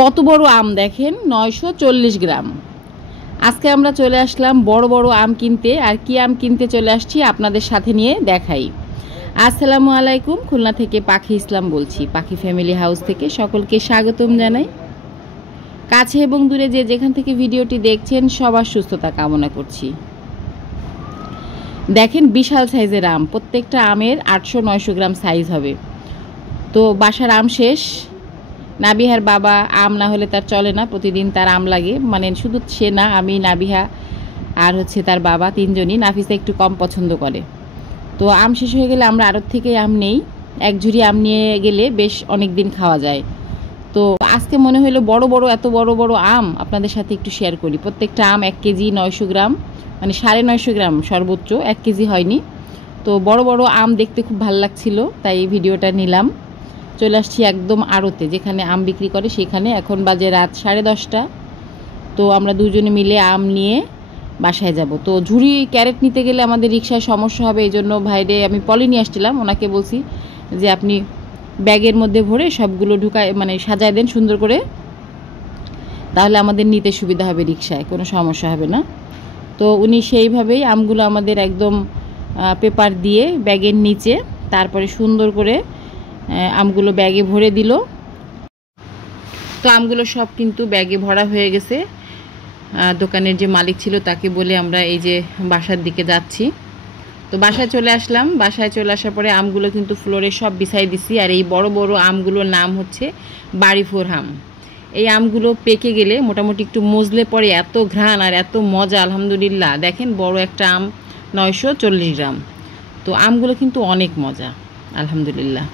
কত বড় আম দেখেন, 940 গ্রাম। আজকে আমরা চলে আসলাম বড় বড় আম কিনতে। আর কি আম কিনতে চলে আসছি আপনাদের সাথে নিয়ে দেখাই। আসসালামু আলাইকুম, খুলনা থেকে পাখি ইসলাম বলছি, পাখি ফ্যামিলি হাউস থেকে সকলকে স্বাগতম জানাই। কাছে এবং দূরে যে যেখান থেকে ভিডিওটি দেখছেন সবার সুস্থতা কামনা করছি। দেখেন বিশাল সাইজের আম, প্রত্যেকটা আমের 800-900 গ্রাম সাইজ হবে। তো বাসার আম শেষ। নাবিহার বাবা আম না হলে তার চলে না, প্রতিদিন তার আম লাগে। মানে শুধু সে না, আমি, নাবিহা আর তার বাবা, তিনজনই। নাফিসা একটু কম পছন্দ করে। তো আম শেষ হয়ে গেলে আমরা আড়ত থেকে আম নেই। এক ঝুড়ি আম নিয়ে গেলে বেশ অনেক দিন খাওয়া যায়। তো আজকে মনে হলো এত বড় বড় আম আপনাদের সাথে একটু শেয়ার করি। প্রত্যেকটা আম 1 কেজি 900 গ্রাম, মানে 950 গ্রাম সর্বোচ্চ, 1 কেজি হয়নি। তো বড় বড় আম দেখতে খুব ভালো লাগছিল, তাই এই ভিডিওটা নিলাম। চলে আসছি একদম আড়তে, যেখানে আম বিক্রি করে সেখানে। এখন বাজে রাত 10:30। তো আমরা দুজনে মিলে আম নিয়ে বাসায় যাব। তো ঝুড়ি ক্যারেট নিতে গেলে আমাদের রিক্সায় সমস্যা হবে, এই জন্য ভাইরে আমি পলি নিয়ে আসছিলাম। ওনাকে বলছি যে আপনি ব্যাগের মধ্যে ভরে সবগুলো ঢুকায়, মানে সাজায় দেন সুন্দর করে, তাহলে আমাদের নিতে সুবিধা হবে, রিক্সায় কোনো সমস্যা হবে না। তো উনি সেইভাবেই আমগুলো আমাদের একদম পেপার দিয়ে ব্যাগের নিচে, তারপরে সুন্দর করে আমগুলো ব্যাগে ভরে দিল। তো আমগুলো সব কিন্তু ব্যাগে ভরা হয়ে গেছে। দোকানের যে মালিক ছিল তাকে বলে আমরা এই যে বাসার দিকে যাচ্ছি। তো বাসায় চলে আসলাম। বাসায় চলে আসার পরে আমগুলো কিন্তু ফ্লোরে সব বিছাই দিছি। আর এই বড় বড় আমগুলোর নাম হচ্ছে বাড়িফোর আম। এই আমগুলো পেকে গেলে মোটামুটি একটু মজলে পরে এত ঘ্রাণ আর এত মজা, আলহামদুলিল্লাহ। দেখেন বড় একটা আম 940 গ্রাম। তো আমগুলো কিন্তু অনেক মজা, আলহামদুলিল্লাহ।